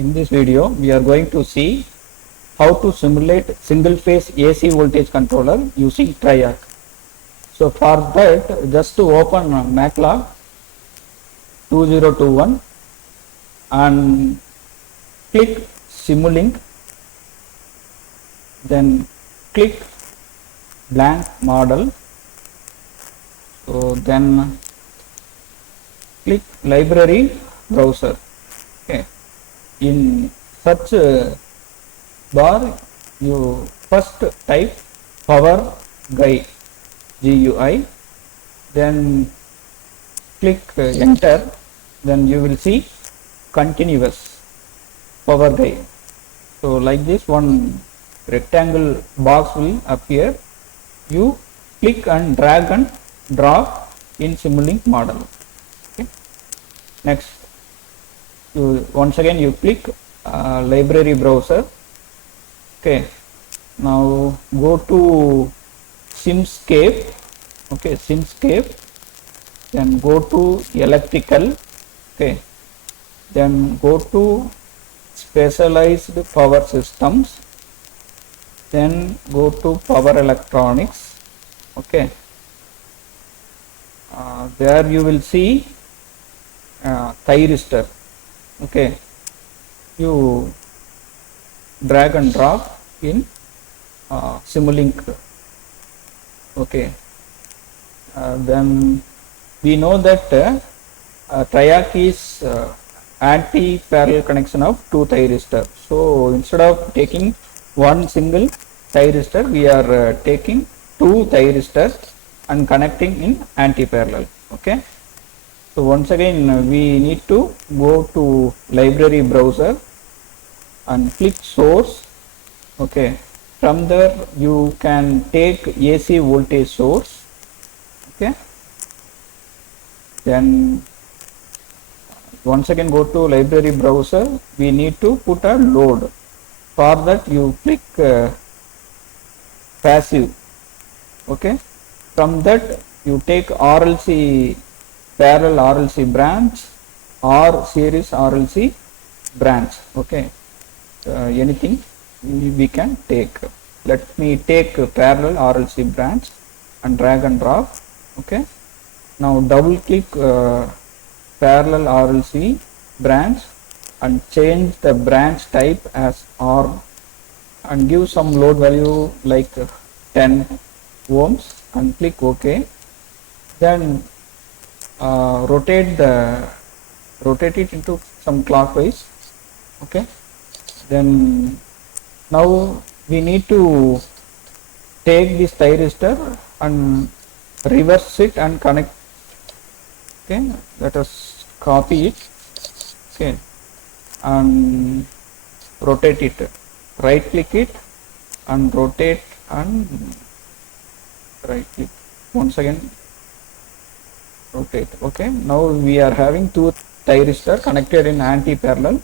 In this video, we are going to see how to simulate single phase AC voltage controller using triac. So for that, just to open Matlab 2021 and click Simulink, then click blank model. So then click library browser. Okay. In search bar, you first type power GUI, GUI, then click enter, then you will see continuous power GUI. So like this, one rectangle box will appear. You click and drag and drop in Simulink model. Okay. Next, once again you click library browser. Okay, now go to Simscape. Okay, Simscape, then go to electrical. Okay, then go to specialized power systems, then go to power electronics. Okay, there you will see thyristor. Okay, you drag and drop in Simulink. Okay, then we know that triac is anti-parallel connection of two thyristors. So instead of taking one single thyristor, we are taking two thyristors and connecting in anti-parallel. Okay. So once again we need to go to library browser and click source. Okay, from there you can take AC voltage source. Okay, then once again go to library browser. We need to put a load. For that you click passive. Okay, from that you take RLC, parallel RLC branch or series RLC branch. Okay, anything we can take. Let me take parallel RLC branch and drag and drop. Okay, now double click parallel RLC branch and change the branch type as R and give some load value like 10 ohms and click OK. Then rotate it into some clockwise. Okay, then now we need to take this thyristor and reverse it and connect. Okay, let us copy it. Okay, and rotate it, right click it and rotate and right click once again, rotate. Okay, now we are having two thyristor connected in anti-parallel.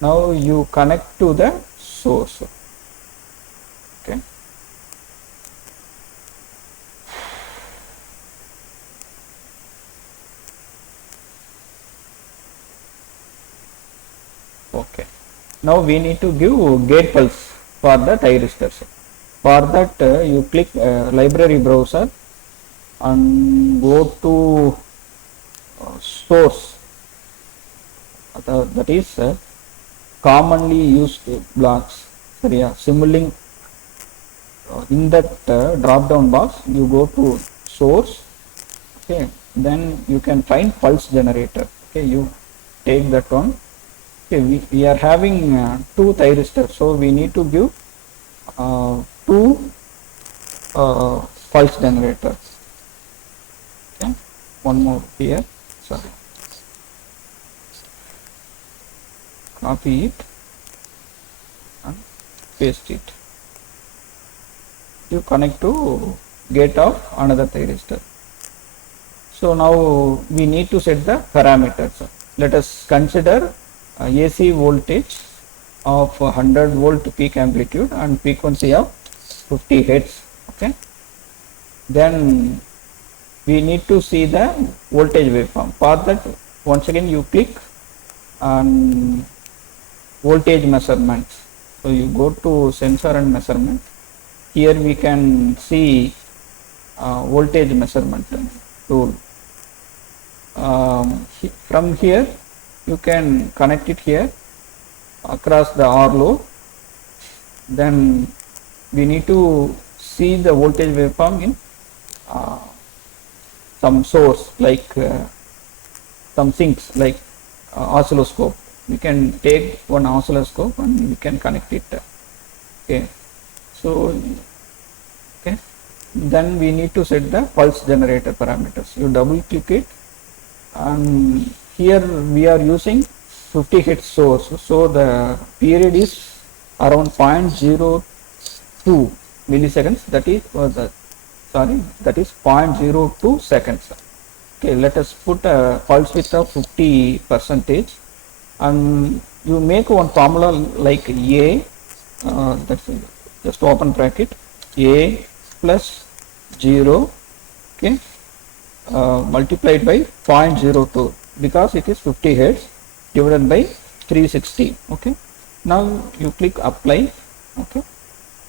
Now you connect to the source. Okay, okay, now we need to give gate pulse for the thyristors. For that you click library browser and go to source, that is commonly used blocks. So yeah, Simulink. In that drop down box you go to source. Okay, then you can find pulse generator. Okay, you take that one. Okay, we are having two thyristors, so we need to give two pulse generators. Okay, one more here. Sorry, copy it and paste it. You connect to gate of another thyristor. So now we need to set the parameters. Let us consider AC voltage of 100 volt peak amplitude and frequency of 50 hertz. Okay, then we need to see the voltage waveform. For that, once again you click and voltage measurement. So you go to sensor and measurement. Here we can see voltage measurement tool. From here you can connect it here across the R load. Then we need to see the voltage waveform in some source like some things like oscilloscope. We can take one oscilloscope and we can connect it. Okay, so okay, then we need to set the pulse generator parameters. You double click it, and here we are using 50 Hz source, so the period is around 0.02 milliseconds. That is that is 0.02 seconds. Okay, let us put a pulse width of 50%, and you make one formula like A, that's just open bracket, A plus 0, okay, multiplied by 0.02, because it is 50 Hz divided by 360. Okay, now you click apply. Okay,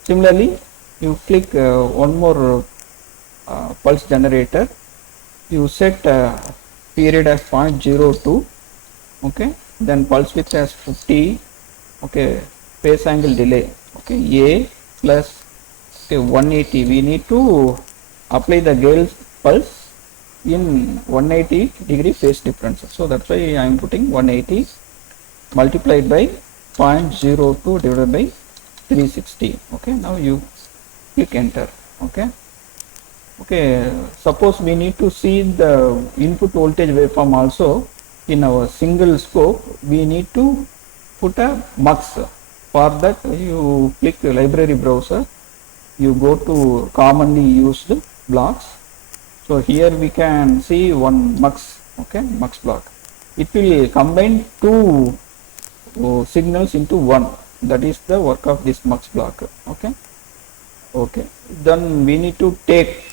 similarly you click one more pulse generator. You set period as 0.02. Okay, then pulse width as 50. Okay, phase angle delay. Okay, A plus, okay, 180. We need to apply the Gale pulse in 180 degree phase difference. So that's why I am putting 180 multiplied by 0.02 divided by 360. Okay, now you click enter. Okay. Okay, suppose we need to see the input voltage waveform also in our single scope. We need to put a mux. For that you click the library browser, you go to commonly used blocks. So here we can see one mux. Okay, mux block. It will combine two signals into one. That is the work of this mux block. Okay. Okay, then we need to take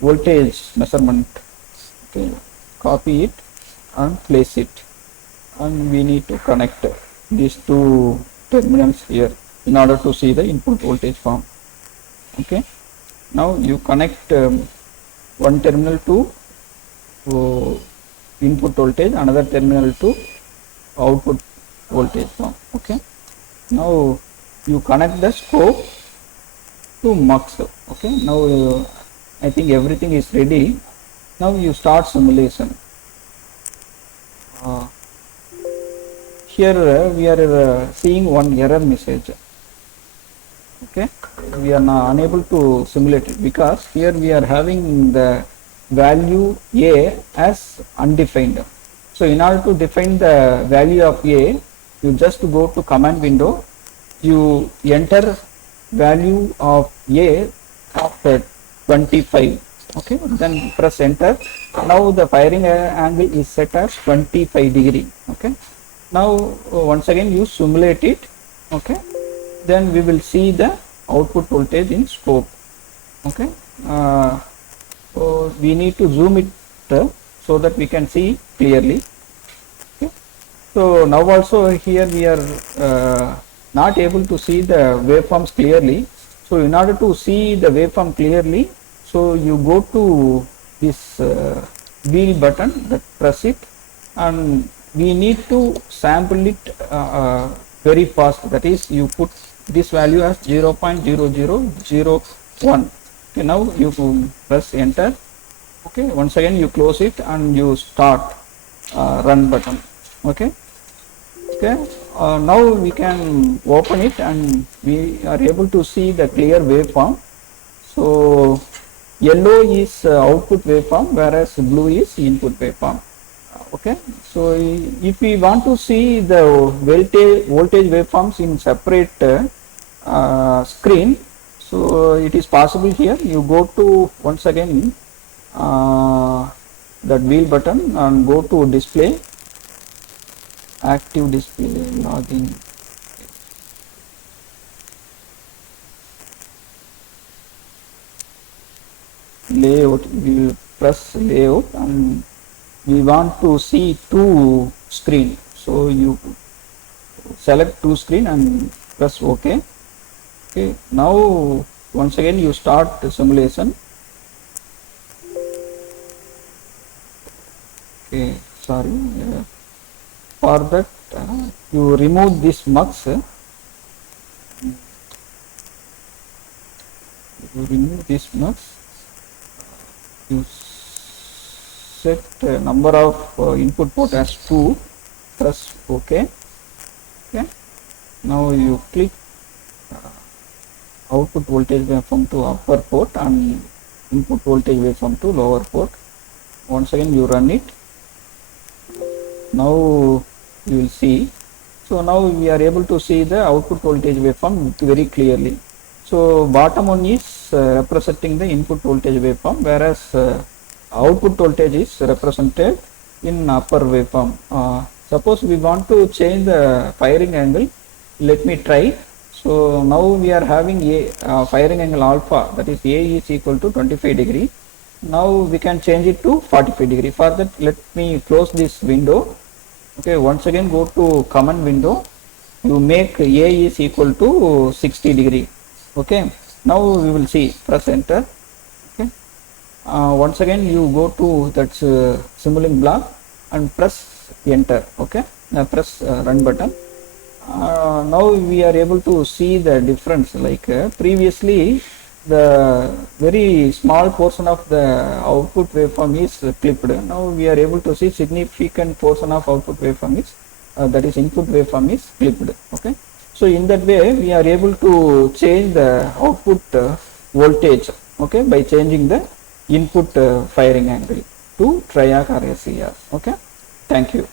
voltage measurement. Okay, copy it and place it, and we need to connect these two terminals here in order to see the input voltage form. Okay, now you connect one terminal to input voltage, another terminal to output voltage form. Okay, now you connect the scope to mux. Okay, now I think everything is ready. Now you start simulation. Here we are seeing one error message. Okay, we are now unable to simulate it because here we are having the value A as undefined. So in order to define the value of A, you just go to command window, you enter value of A of 25. Okay, then press enter. Now the firing angle is set as 25 degree. Okay, now once again you simulate it. Okay, then we will see the output voltage in scope. Okay, so we need to zoom it so that we can see clearly. Okay, so now also here we are not able to see the waveforms clearly. So in order to see the waveform clearly, so you go to this wheel button, that press it, and we need to sample it very fast. That is, you put this value as 0.0001. Okay, now you press enter. Okay, once again you close it and you start run button. Okay. Okay, now we can open it and we are able to see the clear waveform. So yellow is output waveform, whereas blue is input waveform. Okay, so if we want to see the voltage waveforms in separate screen, so it is possible here. You go to once again that wheel button and go to display, active display, login. Layout, we will press layout and we want to see two screen. So you select to screen and press OK. Okay, now once again you start the simulation. Okay, sorry, for that you remove this mux. You remove this mux. You set number of input port as 2. Press OK. Okay. Now you click output voltage waveform to upper port and input voltage waveform to lower port. Once again you run it. Now you will see. So now we are able to see the output voltage waveform very clearly. So bottom one is representing the input voltage waveform, whereas output voltage is represented in upper waveform. Suppose we want to change the firing angle. Let me try. So now we are having a firing angle alpha, that is A is equal to 25 degree. Now we can change it to 45 degree. For that, let me close this window. Okay, once again go to command window. You make A is equal to 60 degree. Okay, now we will see. Press enter. Okay, once again you go to that Simulink block and press enter. Okay, now press run button. Now we are able to see the difference. Like previously, the very small portion of the output waveform is clipped. Now we are able to see significant portion of output waveform is that is input waveform is clipped. Okay, so in that way we are able to change the output voltage. Okay, by changing the input firing angle to triac or SCR. Okay, thank you.